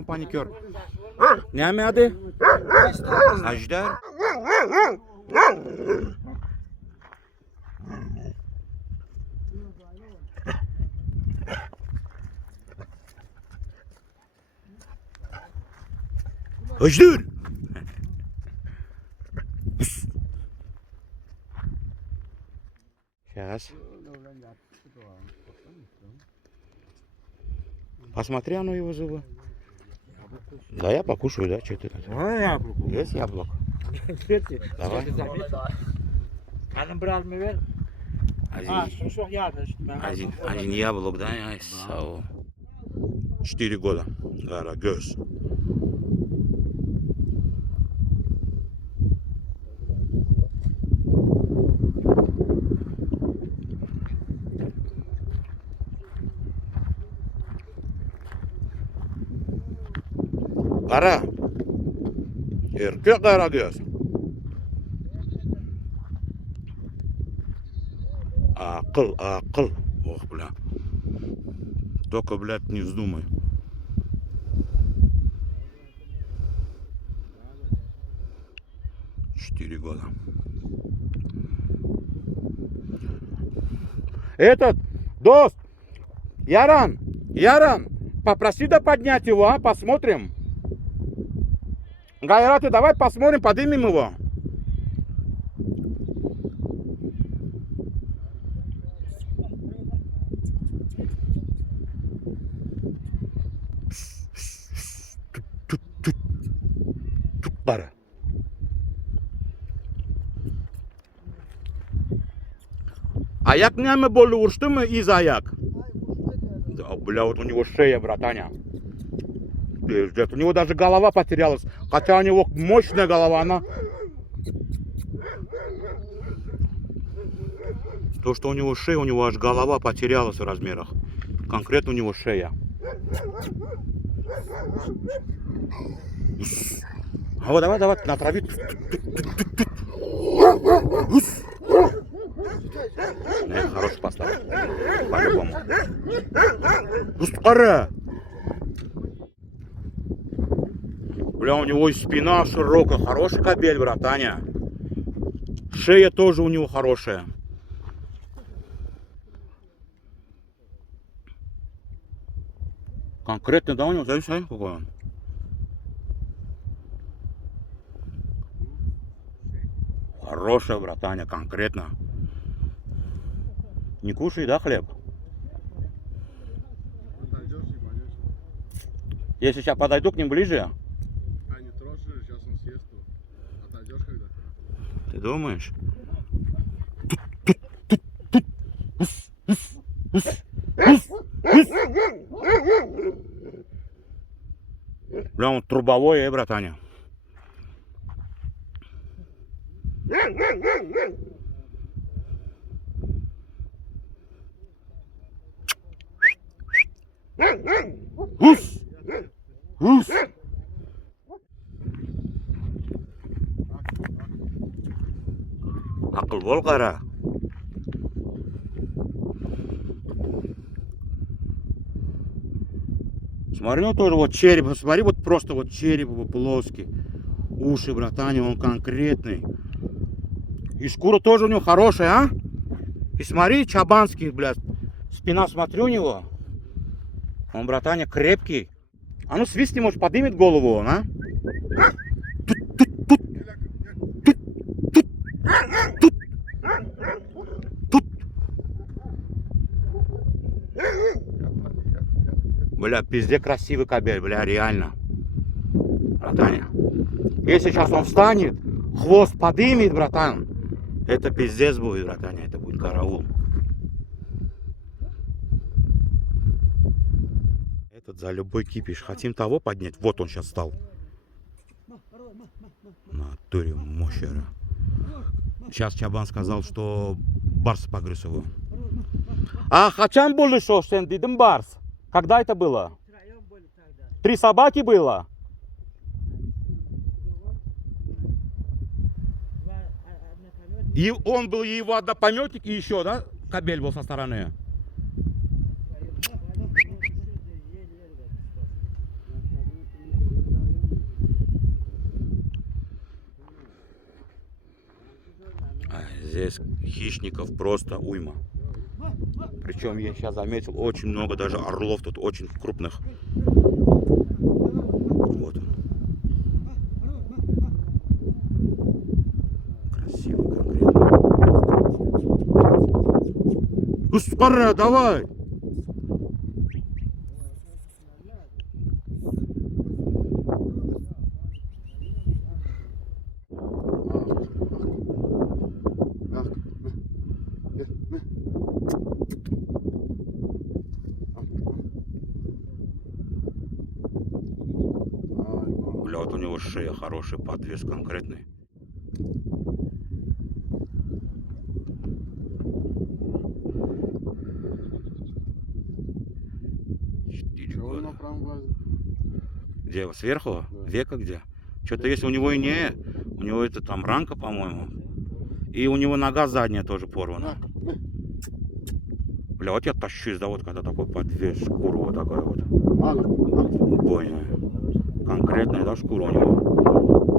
он паникер. Neme adı? Ajdar. Ajdar. Сейчас. Посмотри, оно его зубы. Да, я покушаю, да, что ты? Яблоко. Есть яблоко? Давай. Hanım biraz mı ver? Çok yardım işte. Один яблок, да? Ай, сау. 4 года. Гара, göz. Kara. Erkek kara göz. Акыл, акыл. Ох, бля. Только, блядь, не вздумай. Четыре года. Этот, Дост, Яран, попроси да поднять его, а, посмотрим. Гайраты, давай посмотрим, поднимем его. Тут пара. Аяк нами более урштым из аяк. Да, бля, вот у него шея, братаня. Пиздец, у него даже голова потерялась. Хотя у него мощная голова, она... То, что у него шея, у него аж голова потерялась в размерах. Конкретно у него шея. А вот давай, на траве. Не, хороший поставь. По-любому. Ускара! Бля, у него и спина широкая. Хороший кобель, братаня. Шея тоже у него хорошая. Конкретно, да, у него, знаешь, какой он? Хорошая, братаня, конкретно. Не кушай, да, хлеб? Если сейчас подойду к ним ближе. А не трожь, сейчас он съест. Отойдешь когда? Ты думаешь? Бля, он трубовой, братаня. Ус! Ус! Акыл бол, кара. Смотри, ну тоже вот череп, смотри, вот просто вот череп его плоский. Уши, братаня, он конкретный. И шкура тоже у него хорошая, а? И смотри, чабанский, блядь. Спина, смотрю у него. Он, братаня, крепкий. А ну свистни, может, поднимет голову он, а? Тут. Бля, пизде красивый кобель, бля, реально. Братаня. Если сейчас он встанет, хвост поднимет, братан, это пиздец будет, братаня, это будет караул. Этот за любой кипиш. Хотим того поднять. Вот он сейчас стал. Натуре мощера. Сейчас Чабан сказал, что барс погрыз его. А хачан были шо, сен дидим барс? Когда это было? 3 собаки было? И он был, и его однопометик, и еще, да, кобель был со стороны. Здесь хищников просто уйма. Причем я сейчас заметил очень много даже орлов тут очень крупных. Вот он. Красиво, конкретно. Скоро, давай! Бля, вот у него шея хороший, подвес конкретный. Чего он на правом глазе? Где? Сверху? Да. Века где? Что-то есть у него и не. У него это там ранка, по-моему. И у него нога задняя тоже порвана. Бля, вот я тащусь, да, вот когда такой подвес, шкура вот такая вот. Убойная. Конкретная, да, шкура у него.